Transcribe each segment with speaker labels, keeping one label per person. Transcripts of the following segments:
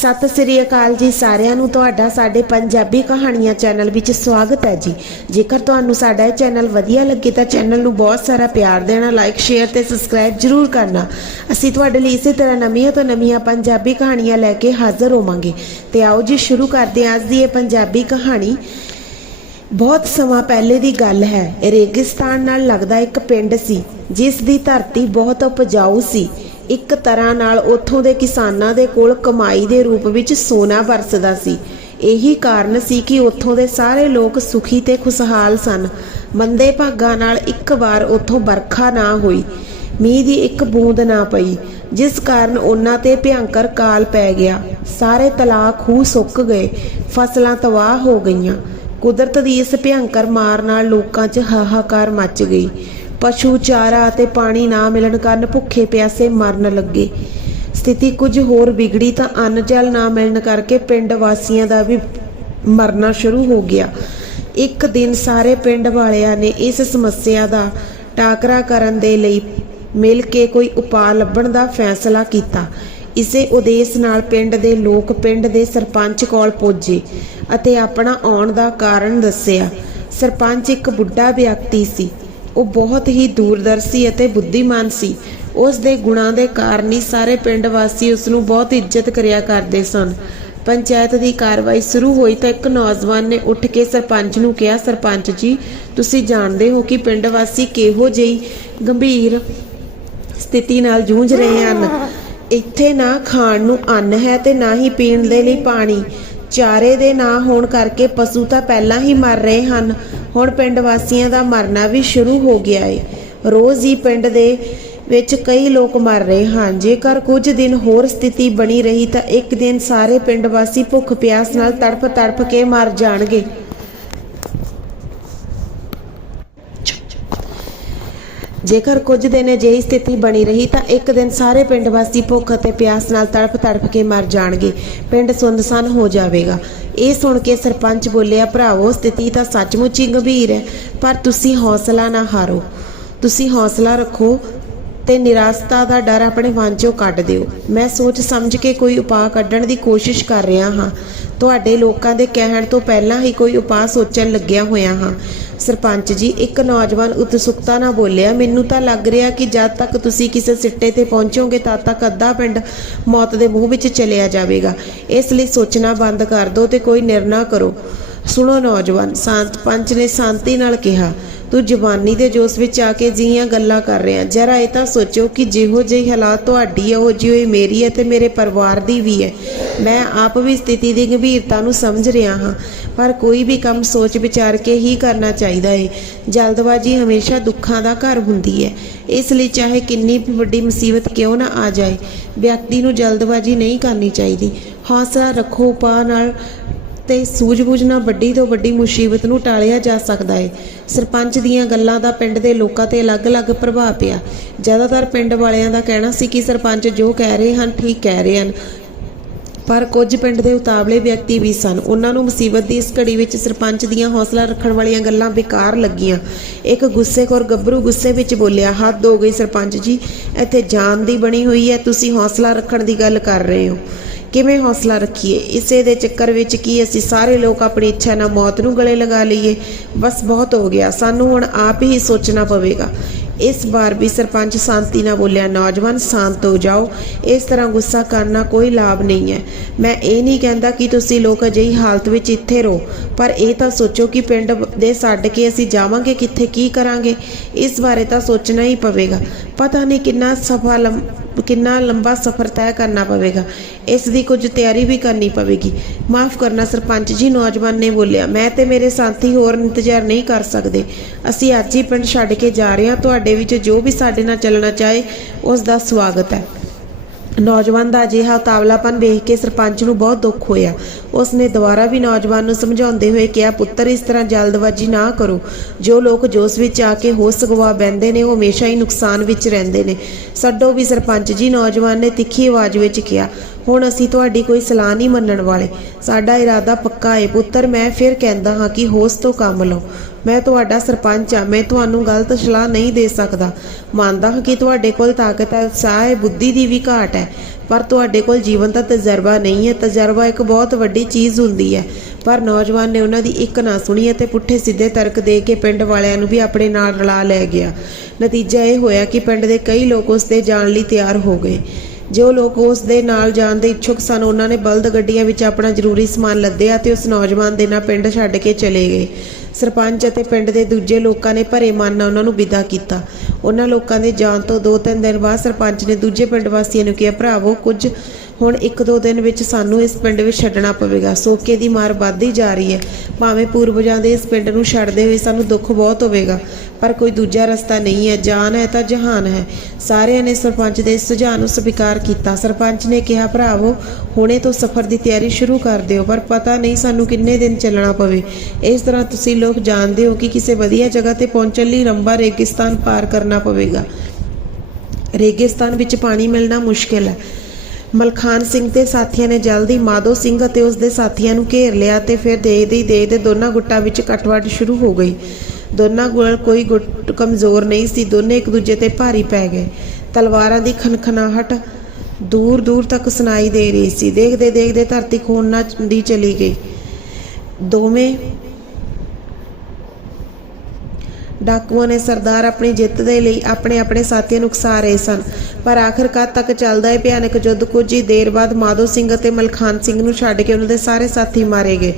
Speaker 1: ਸਤਿ ਸ੍ਰੀ ਅਕਾਲ ਜੀ ਸਾਰਿਆਂ ਨੂੰ। ਤੁਹਾਡਾ ਸਾਡੇ ਪੰਜਾਬੀ ਕਹਾਣੀਆਂ ਚੈਨਲ ਵਿੱਚ ਸਵਾਗਤ ਹੈ ਜੀ। ਜੇਕਰ ਤੁਹਾਨੂੰ ਸਾਡਾ ਇਹ ਚੈਨਲ ਵਧੀਆ ਲੱਗੇ ਤਾਂ ਚੈਨਲ ਨੂੰ ਬਹੁਤ ਸਾਰਾ ਪਿਆਰ ਦੇਣਾ ਲਾਈਕ ਸ਼ੇਅਰ ਤੇ ਸਬਸਕ੍ਰਾਈਬ ਜਰੂਰ ਕਰਨਾ। ਅਸੀਂ ਤੁਹਾਡੇ ਲਈ ਇਸੇ ਤਰ੍ਹਾਂ ਨਵੀਆਂ ਤੋਂ ਨਵੀਆਂ ਪੰਜਾਬੀ ਕਹਾਣੀਆਂ ਲੈ ਕੇ ਹਾਜ਼ਰ ਹੋਵਾਂਗੇ। ਤੇ ਆਓ ਜੀ, ਸ਼ੁਰੂ ਕਰਦੇ ਹਾਂ ਅੱਜ ਦੀ ਇਹ ਪੰਜਾਬੀ ਕਹਾਣੀ। ਬਹੁਤ ਸਮਾਂ ਪਹਿਲੇ ਦੀ ਗੱਲ ਹੈ। ਰੇਗਿਸਤਾਨ ਨਾਲ ਲੱਗਦਾ ਇੱਕ ਪਿੰਡ ਸੀ, ਜਿਸ ਦੀ ਧਰਤੀ ਬਹੁਤ ਉਪਜਾਊ ਸੀ। ਇੱਕ ਤਰ੍ਹਾਂ ਨਾਲ ਉੱਥੋਂ ਦੇ ਕਿਸਾਨਾਂ ਦੇ ਕੋਲ ਕਮਾਈ ਦੇ ਰੂਪ ਵਿੱਚ ਸੋਨਾ ਵਰਸਦਾ ਸੀ। ਇਹੀ ਕਾਰਨ ਸੀ ਕਿ ਉੱਥੋਂ ਦੇ ਸਾਰੇ ਲੋਕ ਸੁਖੀ ਤੇ ਖੁਸ਼ਹਾਲ ਸਨ। ਮੰਦੇ ਭਾਗਾਂ ਨਾਲ ਇੱਕ ਵਾਰ ਉੱਥੋਂ ਬਰਖਾ ਨਾ ਹੋਈ। ਮੀਂਹ ਦੀ ਇੱਕ ਬੂੰਦ ਨਾ ਪਈ, ਜਿਸ ਕਾਰਨ ਉਹਨਾਂ ਤੇ ਭਿਅੰਕਰ ਕਾਲ ਪੈ ਗਿਆ। ਸਾਰੇ ਤਲਾਅ ਖੂਹ ਸੁੱਕ ਗਏ, ਫਸਲਾਂ ਤਬਾਹ ਹੋ ਗਈਆਂ। ਕੁਦਰਤ ਦੀ ਇਸ ਭਿਅੰਕਰ ਮਾਰ ਨਾਲ ਲੋਕਾਂ 'ਚ ਹਾਹਾਕਾਰ ਮਚ ਗਈ। ਪਸ਼ੂ ਚਾਰਾ ਅਤੇ ਪਾਣੀ ਨਾ ਮਿਲਣ ਕਾਰਨ ਭੁੱਖੇ ਪਿਆਸੇ ਮਰਨ ਲੱਗੇ। ਸਥਿਤੀ ਕੁਝ ਹੋਰ ਵਿਗੜੀ ਤਾਂ ਅੰਨ ਜਲ ਨਾ ਮਿਲਣ ਕਰਕੇ ਪਿੰਡ ਵਾਸੀਆਂ ਦਾ ਵੀ ਮਰਨਾ ਸ਼ੁਰੂ ਹੋ ਗਿਆ। ਇੱਕ ਦਿਨ ਸਾਰੇ ਪਿੰਡ ਵਾਲਿਆਂ ਨੇ ਇਸ ਸਮੱਸਿਆ ਦਾ ਟਾਕਰਾ ਕਰਨ ਦੇ ਲਈ ਮਿਲ ਕੇ ਕੋਈ ਉਪਾਅ ਲੱਭਣ ਦਾ ਫੈਸਲਾ ਕੀਤਾ। ਇਸੇ ਉਦੇਸ਼ ਨਾਲ ਪਿੰਡ ਦੇ ਲੋਕ ਪਿੰਡ ਦੇ ਸਰਪੰਚ ਕੋਲ ਪੁੱਜੇ ਅਤੇ ਆਪਣਾ ਆਉਣ ਦਾ ਕਾਰਨ ਦੱਸਿਆ। ਸਰਪੰਚ ਇੱਕ ਬੁੱਢਾ ਵਿਅਕਤੀ ਸੀ। ਉਹ ਬਹੁਤ ਹੀ ਦੂਰਦਰਸ਼ੀ ਅਤੇ ਬੁੱਧੀਮਾਨ ਸੀ। ਉਸ ਦੇ ਗੁਣਾਂ ਦੇ ਕਾਰਨ ਹੀ ਸਾਰੇ ਪਿੰਡ ਵਾਸੀ ਉਸ ਨੂੰ ਬਹੁਤ ਇੱਜ਼ਤ ਕਰਿਆ ਕਰਦੇ ਸਨ। ਪੰਚਾਇਤ ਦੀ ਕਾਰਵਾਈ ਸ਼ੁਰੂ ਹੋਈ ਤਾਂ ਇੱਕ ਨੌਜਵਾਨ ਨੇ ਉੱਠ ਕੇ ਸਰਪੰਚ ਨੂੰ ਕਿਹਾ, ਸਰਪੰਚ ਜੀ, ਤੁਸੀਂ ਜਾਣਦੇ ਹੋ ਕਿ ਪਿੰਡ ਵਾਸੀ ਕਿਹੋ ਜਿਹੀ ਗੰਭੀਰ ਸਥਿਤੀ ਨਾਲ ਜੂਝ ਰਹੇ ਹਨ। ਇੱਥੇ ਨਾ ਖਾਣ ਨੂੰ ਅੰਨ ਹੈ ਤੇ ਨਾ ਹੀ ਪੀਣ ਦੇ ਲਈ ਪਾਣੀ। ਚਾਰੇ ਦੇ ਨਾ ਹੋਣ ਕਰਕੇ ਪਸ਼ੂ ਤਾਂ ਪਹਿਲਾਂ ਹੀ ਮਰ ਰਹੇ ਹਨ। ਹੁਣ ਪਿੰਡ ਵਾਸੀਆਂ ਦਾ ਮਰਨਾ ਵੀ ਸ਼ੁਰੂ ਹੋ ਗਿਆ ਏ। ਰੋਜ਼ ਹੀ ਪਿੰਡ ਦੇ ਵਿੱਚ ਕਈ ਲੋਕ ਮਰ ਰਹੇ ਹਨ। ਜੇਕਰ ਕੁਝ ਦਿਨ ਹੋਰ ਸਥਿਤੀ ਬਣੀ ਰਹੀ ਤਾਂ ਇੱਕ ਦਿਨ ਸਾਰੇ ਪਿੰਡ ਵਾਸੀ ਭੁੱਖ ਪਿਆਸ ਨਾਲ ਤੜਪ ਤੜਪ ਕੇ ਮਰ ਜਾਣਗੇ। ਜੇਕਰ ਕੁਝ ਦਿਨ ਅਜਿਹੀ ਸਥਿਤੀ ਬਣੀ ਰਹੀ ਤਾਂ ਇੱਕ ਦਿਨ ਸਾਰੇ ਪਿੰਡ ਵਾਸੀ ਭੁੱਖ ਅਤੇ ਪਿਆਸ ਨਾਲ ਤੜਪ ਤੜਪ ਕੇ ਮਰ ਜਾਣਗੇ। ਪਿੰਡ ਸੁੰਨਸਾਨ ਹੋ ਜਾਵੇਗਾ। ਇਹ ਸੁਣ ਕੇ ਸਰਪੰਚ ਬੋਲਿਆ, ਭਰਾਵੋ, ਸਥਿਤੀ ਤਾਂ ਸੱਚਮੁੱਚ ਹੀ ਗੰਭੀਰ ਹੈ, ਪਰ ਤੁਸੀਂ ਹੌਸਲਾ ਨਾ ਹਾਰੋ। ਤੁਸੀਂ ਹੌਸਲਾ ਰੱਖੋ ਤੇ ਨਿਰਾਸ਼ਤਾ ਦਾ ਡਰ ਆਪਣੇ ਮਨ ਚੋਂ ਕੱਢ ਦਿਓ। ਮੈਂ ਸੋਚ ਸਮਝ ਕੇ ਕੋਈ ਉਪਾਅ ਕੱਢਣ ਦੀ ਕੋਸ਼ਿਸ਼ ਕਰ ਰਿਹਾ ਹਾਂ। ਤੁਹਾਡੇ ਲੋਕਾਂ ਦੇ ਕਹਿਣ ਤੋਂ ਪਹਿਲਾਂ ਹੀ ਕੋਈ ਉਪਾਅ ਸੋਚਣ ਲੱਗਿਆ ਹੋਇਆ ਹਾਂ। ਸਰਪੰਚ ਜੀ, ਇੱਕ ਨੌਜਵਾਨ ਉਤਸੁਕਤਾ ਨਾਲ ਬੋਲਿਆ, ਮੈਨੂੰ ਤਾਂ ਲੱਗ ਰਿਹਾ ਕਿ ਜਦ ਤੱਕ ਤੁਸੀਂ ਕਿਸੇ ਸਿੱਟੇ ਤੇ ਪਹੁੰਚੋਗੇ, ਤਦ ਤੱਕ ਅੱਧਾ ਪਿੰਡ ਮੌਤ ਦੇ ਮੂੰਹ ਵਿੱਚ ਚਲਿਆ ਜਾਵੇਗਾ। ਇਸ ਲਈ ਸੋਚਣਾ ਬੰਦ ਕਰ ਦਿਓ ਤੇ ਕੋਈ ਨਿਰਣਾ ਕਰੋ। ਸੁਣੋ ਨੌਜਵਾਨ, ਸ਼ਾਂਤ ਪੰਚ ਨੇ ਸ਼ਾਂਤੀ ਨਾਲ ਕਿਹਾ ਤੂੰ ਜਵਾਨੀ ਦੇ ਜੋਸ਼ ਵਿੱਚ ਆ ਕੇ ਜੀਆਂ ਗੱਲਾਂ ਕਰ ਰਿਹਾ। ਜਰਾ ਇਹ ਤਾਂ ਸੋਚੋ ਕਿ ਜਿਹੋ ਜਿਹੀ ਹਾਲਾਤ ਤੁਹਾਡੀ ਹੈ ਉਹ ਜਿਹੀ ਮੇਰੀ ਹੈ ਤੇ ਮੇਰੇ ਪਰਿਵਾਰ ਦੀ ਵੀ ਹੈ ਮੈਂ ਆਪ ਵੀ ਸਥਿਤੀ ਦੀ ਗੰਭੀਰਤਾ ਨੂੰ ਸਮਝ ਰਿਹਾ ਹਾਂ, ਪਰ ਕੋਈ ਵੀ ਕੰਮ ਸੋਚ ਵਿਚਾਰ ਕੇ ਹੀ ਕਰਨਾ ਚਾਹੀਦਾ ਹੈ ਜਲਦਬਾਜ਼ੀ ਹਮੇਸ਼ਾ ਦੁੱਖਾਂ ਦਾ ਘਰ ਹੁੰਦੀ ਹੈ ਇਸ ਲਈ ਚਾਹੇ ਕਿੰਨੀ ਵੀ ਵੱਡੀ ਮੁਸੀਬਤ ਕਿਉਂ ਨਾ ਆ ਜਾਏ, ਵਿਅਕਤੀ ਨੂੰ ਜਲਦਬਾਜ਼ੀ ਨਹੀਂ ਕਰਨੀ ਚਾਹੀਦੀ। ਹੌਸਲਾ ਰੱਖੋ, ਉਪਾਅ ਨਾਲ ਤੇ ਸੂਝ-ਬੂਝ ਨਾਲ ਵੱਡੀ ਤੋਂ ਵੱਡੀ ਮੁਸੀਬਤ ਨੂੰ ਟਾਲਿਆ ਜਾ ਸਕਦਾ ਹੈ ਸਰਪੰਚ ਦੀਆਂ ਗੱਲਾਂ ਦਾ ਪਿੰਡ ਦੇ ਲੋਕਾਂ ਤੇ ਅਲੱਗ-ਅਲੱਗ ਪ੍ਰਭਾਵ ਪਿਆ। ਜ਼ਿਆਦਾਤਰ ਪਿੰਡ ਵਾਲਿਆਂ ਦਾ ਕਹਿਣਾ ਸੀ ਕਿ ਸਰਪੰਚ ਜੋ ਕਹਿ ਰਹੇ ਹਨ, ਠੀਕ ਕਹਿ ਰਹੇ ਹਨ। ਪਰ ਕੁਝ ਪਿੰਡ ਦੇ ਉਤਾਵਲੇ ਵਿਅਕਤੀ ਵੀ ਸਨ। ਉਹਨਾਂ ਨੂੰ ਮੁਸੀਬਤ ਦੀ ਇਸ ਘੜੀ ਵਿੱਚ ਸਰਪੰਚ ਦੀਆਂ ਹੌਸਲਾ ਰੱਖਣ ਵਾਲੀਆਂ ਗੱਲਾਂ ਬੇਕਾਰ ਲੱਗੀਆਂ। ਇੱਕ ਗੁੱਸੇਖੋਰ ਗੱਭਰੂ ਗੁੱਸੇ ਵਿੱਚ ਬੋਲਿਆ, ਹੱਦ ਹੋ ਗਈ ਸਰਪੰਚ ਜੀ, ਇੱਥੇ ਜਾਨ ਦੀ ਬਣੀ ਹੋਈ ਹੈ, ਤੁਸੀਂ ਹੌਸਲਾ ਰੱਖਣ ਦੀ ਗੱਲ ਕਰ ਰਹੇ ਹੋ। ਕਿਵੇਂ ਹੌਸਲਾ ਰੱਖੀਏ? ਇਸੇ ਦੇ ਚੱਕਰ ਵਿੱਚ ਕੀ ਅਸੀਂ ਸਾਰੇ ਲੋਕ ਆਪਣੀ ਇੱਛਾ ਨਾਲ ਮੌਤ ਨੂੰ ਗਲੇ ਲਗਾ ਲਈਏ? ਬਸ ਬਹੁਤ ਹੋ ਗਿਆ। ਸਾਨੂੰ ਹੁਣ ਆਪ ਹੀ ਸੋਚਣਾ ਪਵੇਗਾ। ਇਸ ਵਾਰ ਵੀ ਸਰਪੰਚ ਸ਼ਾਂਤੀ ਨਾਲ ਬੋਲਿਆ, ਨੌਜਵਾਨ, ਸ਼ਾਂਤ ਹੋ ਜਾਓ। ਇਸ ਤਰ੍ਹਾਂ ਗੁੱਸਾ ਕਰਨਾ ਕੋਈ ਲਾਭ ਨਹੀਂ ਹੈ। ਮੈਂ ਇਹ ਨਹੀਂ ਕਹਿੰਦਾ ਕਿ ਤੁਸੀਂ ਲੋਕ ਅਜਿਹੀ ਹਾਲਤ ਵਿੱਚ ਇੱਥੇ ਰਹੋ, ਪਰ ਇਹ ਤਾਂ ਸੋਚੋ ਕਿ ਪਿੰਡ ਦੇ ਛੱਡ ਕੇ ਅਸੀਂ ਜਾਵਾਂਗੇ, ਕਿੱਥੇ ਕੀ ਕਰਾਂਗੇ। ਇਸ ਬਾਰੇ ਤਾਂ ਸੋਚਣਾ ਹੀ ਪਵੇਗਾ। ਪਤਾ ਨਹੀਂ ਕਿੰਨਾ ਸਫਾ ਕਿੰਨਾ ਲੰਬਾ ਸਫ਼ਰ ਤੈਅ ਕਰਨਾ ਪਵੇਗਾ। ਇਸ ਦੀ ਕੁਝ ਤਿਆਰੀ ਵੀ ਕਰਨੀ ਪਵੇਗੀ। ਮਾਫ ਕਰਨਾ ਸਰਪੰਚ ਜੀ, ਨੌਜਵਾਨ ਨੇ ਬੋਲਿਆ, ਮੈਂ ਤੇ ਮੇਰੇ ਸਾਥੀ ਹੋਰ ਇੰਤਜ਼ਾਰ ਨਹੀਂ ਕਰ ਸਕਦੇ। ਅਸੀਂ ਅੱਜ ਹੀ ਪਿੰਡ ਛੱਡ ਕੇ ਜਾ ਰਹੇ ਹਾਂ। ਤੁਹਾਡੇ ਵਿੱਚ ਜੋ ਵੀ ਸਾਡੇ ਨਾਲ ਚੱਲਣਾ ਚਾਹੇ, ਉਸ ਦਾ ਸਵਾਗਤ ਹੈ। ਨੌਜਵਾਨ ਦਾ ਅਜਿਹਾ ਉਤਾਵਲਾਪਨ ਵੇਖ ਕੇ ਸਰਪੰਚ ਨੂੰ ਬਹੁਤ ਦੁੱਖ ਹੋਇਆ। ਉਸ ਨੇ ਦੁਬਾਰਾ ਵੀ ਨੌਜਵਾਨ ਨੂੰ ਸਮਝਾਉਂਦੇ ਹੋਏ ਕਿਹਾ, ਪੁੱਤਰ, ਇਸ ਤਰ੍ਹਾਂ ਜਲਦਬਾਜ਼ੀ ਨਾ ਕਰੋ। ਜੋ ਲੋਕ ਜੋਸ਼ ਵਿੱਚ ਆ ਕੇ ਹੋਸ਼ ਗਵਾ ਬੈੰਦੇ ਨੇ, ਉਹ ਹਮੇਸ਼ਾ ਹੀ ਨੁਕਸਾਨ ਵਿੱਚ ਰਹਿੰਦੇ ਨੇ। ਛੱਡੋ ਵੀ ਸਰਪੰਚ ਜੀ ਨੌਜਵਾਨ ਨੇ ਤਿੱਖੀ ਆਵਾਜ਼ ਵਿੱਚ ਕਿਹਾ ਹੁਣ ਅਸੀਂ ਤੁਹਾਡੀ ਕੋਈ ਸਲਾਹ ਨਹੀਂ ਮੰਨਣ ਵਾਲੇ। ਸਾਡਾ ਇਰਾਦਾ ਪੱਕਾ ਹੈ ਪੁੱਤਰ, ਮੈਂ ਫਿਰ ਕਹਿੰਦਾ ਹਾਂ ਕਿ ਹੋਸ਼ ਤੋਂ ਕੰਮ ਲਓ। ਮੈਂ ਤੁਹਾਡਾ ਸਰਪੰਚ ਆ ਮੈਂ ਤੁਹਾਨੂੰ ਗਲਤ ਸਲਾਹ ਨਹੀਂ ਦੇ ਸਕਦਾ। ਮੰਨਦਾ ਹਾਂ ਕਿ ਤੁਹਾਡੇ ਕੋਲ ਤਾਕਤ ਹੈ, ਉਤਸ਼ਾਹ ਹੈ, ਬੁੱਧੀ ਦੀ ਵੀ ਘਾਟ ਹੈ। ਪਰ ਤੁਹਾਡੇ ਕੋਲ ਜੀਵਨ ਦਾ ਤਜਰਬਾ ਨਹੀਂ ਹੈ। ਤਜਰਬਾ ਇੱਕ ਬਹੁਤ ਵੱਡੀ ਚੀਜ਼ ਹੁੰਦੀ ਹੈ। ਪਰ ਨੌਜਵਾਨ ਨੇ ਉਹਨਾਂ ਦੀ ਇੱਕ ਨਾ ਸੁਣੀ ਅਤੇ ਪੁੱਠੇ ਸਿੱਧੇ ਤਰਕ ਦੇ ਕੇ ਪਿੰਡ ਵਾਲਿਆਂ ਨੂੰ ਵੀ ਆਪਣੇ ਨਾਲ ਰਲਾ ਲੈ ਗਿਆ। ਨਤੀਜਾ ਇਹ ਹੋਇਆ ਕਿ ਪਿੰਡ ਦੇ ਕਈ ਲੋਕ ਉਸ ਦੇ ਜਾਣ ਲਈ ਤਿਆਰ ਹੋ ਗਏ। ਜੋ ਲੋਕ ਉਸ ਦੇ ਨਾਲ ਜਾਣ ਦੇ ਇੱਛੁਕ ਸਨ, ਉਹਨਾਂ ਨੇ ਬਲਦ ਗੱਡੀਆਂ ਵਿੱਚ ਆਪਣਾ ਜ਼ਰੂਰੀ ਸਮਾਨ ਲੱਦਿਆ ਤੇ ਉਸ ਨੌਜਵਾਨ ਦੇ ਨਾਲ ਪਿੰਡ ਛੱਡ ਕੇ ਚਲੇ ਗਏ। ਸਰਪੰਚ ਅਤੇ ਪਿੰਡ ਦੇ ਦੂਜੇ ਲੋਕਾਂ ਨੇ ਭਰੇ ਮਨ ਨਾਲ ਉਹਨਾਂ ਨੂੰ ਵਿਦਾ ਕੀਤਾ। ਉਹਨਾਂ ਲੋਕਾਂ ਦੇ ਜਾਣ ਤੋਂ ਦੋ ਤਿੰਨ ਦਿਨ ਬਾਅਦ ਸਰਪੰਚ ਨੇ ਦੂਜੇ ਪਿੰਡ ਵਾਸੀਆਂ ਨੂੰ ਕਿਹਾ, ਭਰਾਵੋ, ਕੁਝ ਹੁਣ ਇੱਕ ਦੋ ਦਿਨ ਵਿੱਚ ਸਾਨੂੰ ਇਸ ਪਿੰਡ ਵਿੱਚ ਛੱਡਣਾ ਪਵੇਗਾ। ਸੋਕੇ ਦੀ ਮਾਰ ਵੱਧਦੀ ਜਾ ਰਹੀ ਹੈ। ਭਾਵੇਂ ਪੂਰਵਜਾਂ ਦੇ ਇਸ ਪਿੰਡ ਨੂੰ ਛੱਡਦੇ ਹੋਏ ਸਾਨੂੰ ਦੁੱਖ ਬਹੁਤ ਹੋਵੇਗਾ, ਪਰ ਕੋਈ ਦੂਜਾ ਰਸਤਾ ਨਹੀਂ ਹੈ। ਜਾਨ ਹੈ ਤਾਂ ਜਹਾਨ ਹੈ। ਸਾਰਿਆਂ ਨੇ ਸਰਪੰਚ ਦੇ ਇਸ ਸੁਝਾਅ ਨੂੰ ਸਵੀਕਾਰ ਕੀਤਾ। ਸਰਪੰਚ ਨੇ ਕਿਹਾ, ਭਰਾਵੋ, ਹੁਣੇ ਤੋਂ ਸਫ਼ਰ ਦੀ ਤਿਆਰੀ ਸ਼ੁਰੂ ਕਰ ਦਿਓ, ਪਰ ਪਤਾ ਨਹੀਂ ਸਾਨੂੰ ਕਿੰਨੇ ਦਿਨ ਚੱਲਣਾ ਪਵੇ। ਇਸ ਤਰ੍ਹਾਂ ਤੁਸੀਂ ਲੋਕ ਜਾਣਦੇ ਹੋ ਕਿ ਕਿਸੇ ਵਧੀਆ ਜਗ੍ਹਾ ਤੇ ਪਹੁੰਚਣ ਲਈ ਰੰਬਾ ਰੇਗਿਸਤਾਨ ਪਾਰ ਕਰਨਾ ਪਵੇਗਾ। ਰੇਗਿਸਤਾਨ ਵਿੱਚ ਪਾਣੀ ਮਿਲਣਾ ਮੁਸ਼ਕਿਲ ਹੈ। ਮਲਖਾਨ ਸਿੰਘ ਤੇ ਸਾਥੀਆਂ ਨੇ ਜਲਦੀ ਮਾਧੋ ਸਿੰਘ ਅਤੇ ਉਸ ਦੇ ਸਾਥੀਆਂ ਨੂੰ ਘੇਰ ਲਿਆ ਤੇ ਫਿਰ ਦੇਖਦੇ ਹੀ ਦੇਖਦੇ ਦੋਨਾਂ ਗੁੱਟਾਂ ਵਿੱਚ ਕਟਵਟ ਸ਼ੁਰੂ ਹੋ ਗਈ। ਦੋਨਾਂ ਕੋਲ ਕੋਈ ਗੁੱਟ ਕਮਜ਼ੋਰ ਨਹੀਂ ਸੀ, ਦੋਨੇ ਇੱਕ ਦੂਜੇ ਤੇ ਭਾਰੀ ਪੈ ਗਏ। ਤਲਵਾਰਾਂ ਦੀ ਖਨਖਨਾਹਟ ਦੂਰ ਦੂਰ ਤੱਕ ਸੁਣਾਈ ਦੇ ਰਹੀ ਸੀ। ਦੇਖਦੇ ਦੇਖਦੇ ਧਰਤੀ ਖੋਨਾ ਦੀ ਚਲੀ ਗਈ। ਦੋਵੇਂ ਡਾਕੂਆਂ ਨੇ ਸਰਦਾਰ ਆਪਣੀ ਜਿੱਤ ਦੇ ਲਈ ਆਪਣੇ ਆਪਣੇ ਸਾਥੀਆਂ ਨੂੰ ਉਕਸਾ ਰਹੇ ਸਨ। ਪਰ ਆਖਿਰਕਾਰ ਤੱਕ ਚੱਲਦਾ ਇਹ ਭਿਆਨਕ ਯੁੱਧ ਕੁਝ ਹੀ ਦੇਰ ਬਾਅਦ ਮਾਧੋ ਸਿੰਘ ਅਤੇ ਮਲਖਾਨ ਸਿੰਘ ਨੂੰ ਛੱਡ ਕੇ ਉਹਨਾਂ ਦੇ ਸਾਰੇ ਸਾਥੀ ਮਾਰੇ ਗਏ।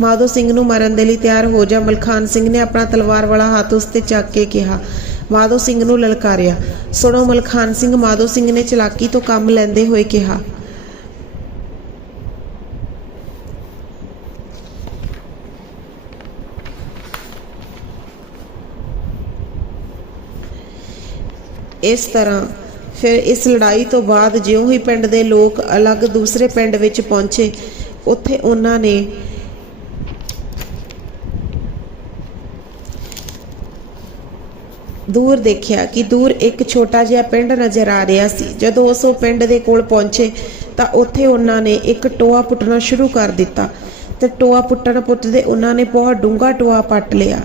Speaker 1: ਮਾਧੋ ਸਿੰਘ ਨੂੰ ਮਾਰਨ ਦੇ ਲਈ ਤਿਆਰ ਹੋ ਜਾ ਮਲਖਾਨ ਸਿੰਘ ਨੇ ਆਪਣਾ ਤਲਵਾਰ ਵਾਲਾ ਹੱਥ ਉਸ ਤੇ ਚੱਕ ਕੇ ਕਿਹਾ। ਮਾਧੋ ਸਿੰਘ ਨੂੰ ਲਲਕਾਰਿਆ। ਸੁਣੋ ਮਲਖਾਨ ਸਿੰਘ, ਮਾਧੋ ਸਿੰਘ ਨੇ ਚਲਾਕੀ ਤੋਂ ਕੰਮ ਲੈਂਦੇ ਹੋਏ ਕਿਹਾ ਇਸ ਤਰ੍ਹਾਂ। ਫਿਰ ਇਸ ਲੜਾਈ ਤੋਂ ਬਾਅਦ ਜਿਉਂ ਹੀ ਪਿੰਡ ਦੇ ਲੋਕ ਅਲੱਗ ਦੂਸਰੇ ਪਿੰਡ ਵਿੱਚ ਪਹੁੰਚੇ, ਉੱਥੇ ਉਹਨਾਂ ਨੇ ਦੂਰ ਦੇਖਿਆ ਕਿ ਦੂਰ ਇੱਕ ਛੋਟਾ ਜਿਹਾ ਪਿੰਡ ਨਜ਼ਰ ਆ ਰਿਹਾ ਸੀ। ਜਦੋਂ ਉਸ ਉਹ ਪਿੰਡ ਦੇ ਕੋਲ ਪਹੁੰਚੇ, ਤਾਂ ਉੱਥੇ ਉਹਨਾਂ ਨੇ ਇੱਕ ਟੋਆ ਪੁੱਟਣਾ ਸ਼ੁਰੂ ਕਰ ਦਿੱਤਾ ਤੇ ਟੋਆ ਪੁੱਟਣ ਪੁੱਟਦੇ ਉਹਨਾਂ ਨੇ ਬਹੁਤ ਡੂੰਘਾ ਟੋਆ ਪੱਟ ਲਿਆ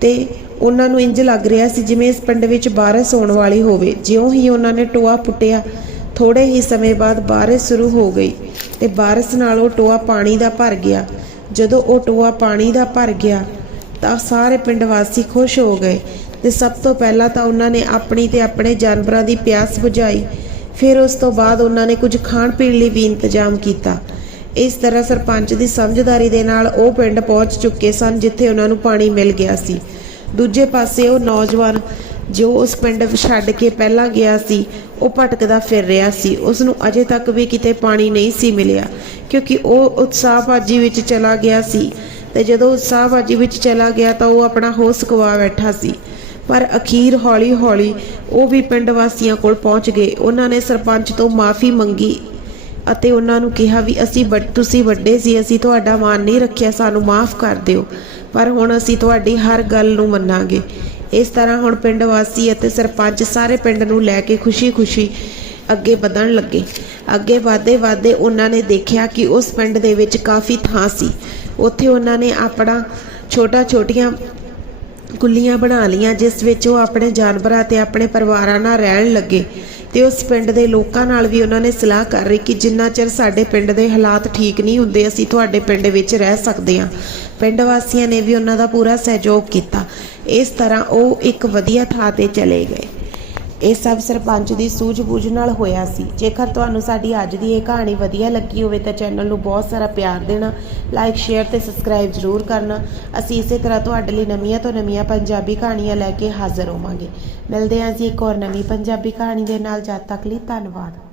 Speaker 1: ਤੇ ਉਹਨਾਂ ਨੂੰ ਇੰਜ ਲੱਗ ਰਿਹਾ ਸੀ ਜਿਵੇਂ ਇਸ ਪਿੰਡ ਵਿੱਚ ਬਾਰਿਸ਼ ਹੋਣ ਵਾਲੀ ਹੋਵੇ। ਜਿਉਂ ਹੀ ਉਹਨਾਂ ਨੇ ਟੋਆ ਪੁੱਟਿਆ ਥੋੜੇ ਹੀ ਸਮੇਂ ਬਾਅਦ ਬਾਰਿਸ਼ ਸ਼ੁਰੂ ਹੋ ਗਈ ਤੇ ਬਾਰਿਸ਼ ਨਾਲ ਉਹ ਟੋਆ ਪਾਣੀ ਦਾ ਭਰ ਗਿਆ। ਜਦੋਂ ਉਹ ਟੋਆ ਪਾਣੀ ਦਾ ਭਰ ਗਿਆ, ਤਾਂ ਸਾਰੇ ਪਿੰਡ ਵਾਸੀ ਖੁਸ਼ ਹੋ ਗਏ ਤੇ ਸਭ ਤੋਂ ਪਹਿਲਾਂ ਤਾਂ ਉਹਨਾਂ ਨੇ ਆਪਣੀ ਤੇ ਆਪਣੇ ਜਾਨਵਰਾਂ ਦੀ ਪਿਆਸ ਬੁਝਾਈ। ਫਿਰ ਉਸ ਤੋਂ ਬਾਅਦ ਉਹਨਾਂ ਨੇ ਕੁਝ ਖਾਣ ਪੀਣ ਲਈ ਵੀ ਇੰਤਜ਼ਾਮ ਕੀਤਾ। ਇਸ ਤਰ੍ਹਾਂ ਸਰਪੰਚ ਦੀ ਸਮਝਦਾਰੀ ਦੇ ਨਾਲ ਉਹ ਪਿੰਡ ਪਹੁੰਚ ਚੁੱਕੇ ਸਨ ਜਿੱਥੇ ਉਹਨਾਂ ਨੂੰ ਪਾਣੀ ਮਿਲ ਗਿਆ ਸੀ। ਦੂਜੇ ਪਾਸੇ ਉਹ ਨੌਜਵਾਨ ਜੋ ਉਸ ਪਿੰਡ ਛੱਡ ਕੇ ਪਹਿਲਾਂ ਗਿਆ ਸੀ, ਉਹ ਭਟਕਦਾ ਫਿਰ ਰਿਹਾ ਸੀ। ਉਸ ਨੂੰ ਅਜੇ ਤੱਕ ਵੀ ਕਿਤੇ ਪਾਣੀ ਨਹੀਂ ਸੀ ਮਿਲਿਆ, ਕਿਉਂਕਿ ਉਹ ਉਤਸ਼ਾਹਬਾਜ਼ੀ ਵਿੱਚ ਚਲਾ ਗਿਆ ਸੀ। ਤੇ ਜਦੋਂ ਉਤਸ਼ਾਹਬਾਜ਼ੀ ਵਿੱਚ ਚਲਾ ਗਿਆ ਤਾਂ ਉਹ ਆਪਣਾ ਹੋਸ਼ ਗਵਾ ਬੈਠਾ ਸੀ। ਪਰ ਅਖੀਰ ਹੌਲੀ-ਹੌਲੀ ਉਹ ਵੀ ਪਿੰਡ ਵਾਸੀਆਂ ਕੋਲ ਪਹੁੰਚ ਗਏ। ਉਹਨਾਂ ਨੇ ਸਰਪੰਚ ਤੋਂ ਮਾਫੀ ਮੰਗੀ। ਅਤੇ ਉਹਨਾਂ ਨੂੰ ਕਿਹਾ ਵੀ ਅਸੀਂ ਵੱਡ- ਤੁਸੀਂ ਵੱਡੇ ਸੀ, ਅਸੀਂ ਤੁਹਾਡਾ ਮਾਨ ਨਹੀਂ ਰੱਖਿਆ, ਸਾਨੂੰ ਮਾਫ ਕਰ ਦਿਓ। ਪਰ ਹੁਣ ਅਸੀਂ ਤੁਹਾਡੀ ਹਰ ਗੱਲ ਨੂੰ ਮੰਨਾਂਗੇ। ਇਸ ਤਰ੍ਹਾਂ ਹੁਣ ਪਿੰਡ ਵਾਸੀ ਅਤੇ ਸਰਪੰਚ ਸਾਰੇ ਪਿੰਡ ਨੂੰ ਲੈ ਕੇ ਖੁਸ਼ੀ-ਖੁਸ਼ੀ ਅੱਗੇ ਵਧਣ ਲੱਗੇ। ਅੱਗੇ ਵਧਦੇ ਵਧਦੇ ਉਹਨਾਂ ਨੇ ਦੇਖਿਆ ਕਿ ਉਸ ਪਿੰਡ ਦੇ ਵਿੱਚ ਕਾਫੀ ਥਾਂ ਸੀ। ਉੱਥੇ ਉਹਨਾਂ ਨੇ ਆਪਣਾ ਛੋਟਾ-ਛੋਟੀਆਂ ਕੁੱਲੀਆਂ ਬਣਾ ਲੀਆਂ ਜਿਸ ਵਿੱਚ ਉਹ ਆਪਣੇ ਜਾਨਵਰਾਂ ਤੇ ਆਪਣੇ ਪਰਿਵਾਰਾਂ ਨਾਲ ਰਹਿਣ ਲੱਗੇ। ਤੇ ਉਸ ਪਿੰਡ ਦੇ ਲੋਕਾਂ ਨਾਲ ਵੀ ਉਹਨਾਂ ਨੇ ਸਲਾਹ ਕਰ ਰਹੀ ਕਿ ਜਿੰਨਾ ਚਿਰ ਸਾਡੇ ਪਿੰਡ ਦੇ ਹਾਲਾਤ ਠੀਕ ਨਹੀਂ ਹੁੰਦੇ, ਅਸੀਂ ਤੁਹਾਡੇ ਪਿੰਡ ਵਿੱਚ ਰਹਿ ਸਕਦੇ ਹਾਂ। ਪਿੰਡ ਵਾਸੀਆਂ ਨੇ ਵੀ ਉਹਨਾਂ ਦਾ ਪੂਰਾ ਸਹਿਯੋਗ ਕੀਤਾ। ਇਸ ਤਰ੍ਹਾਂ ਉਹ ਇੱਕ ਵਧੀਆ ਥਾਂ ਤੇ ਚਲੇ ਗਏ। ਇਹ ਸਭ ਸਰਪੰਚ ਦੀ ਸੂਝ-ਬੂਝ ਨਾਲ ਹੋਇਆ ਸੀ। ਜੇਕਰ ਤੁਹਾਨੂੰ ਸਾਡੀ ਅੱਜ ਦੀ ਇਹ ਕਹਾਣੀ ਵਧੀਆ ਲੱਗੀ ਹੋਵੇ ਤਾਂ ਚੈਨਲ ਨੂੰ ਬਹੁਤ ਸਾਰਾ ਪਿਆਰ ਦੇਣਾ ਲਾਈਕ ਸ਼ੇਅਰ ਤੇ ਸਬਸਕ੍ਰਾਈਬ ਜ਼ਰੂਰ ਕਰਨਾ। ਅਸੀਂ ਇਸੇ ਤਰ੍ਹਾਂ ਤੁਹਾਡੇ ਲਈ ਨਵੀਆਂ ਤੋਂ ਨਵੀਆਂ ਪੰਜਾਬੀ ਕਹਾਣੀਆਂ ਲੈ ਕੇ ਹਾਜ਼ਰ ਹੋਵਾਂਗੇ। ਮਿਲਦੇ ਹਾਂ ਜੀ ਇੱਕ ਹੋਰ ਨਵੀਂ ਪੰਜਾਬੀ ਕਹਾਣੀ ਦੇ ਨਾਲ। ਜਦ ਤੱਕ ਲਈ ਧੰਨਵਾਦ।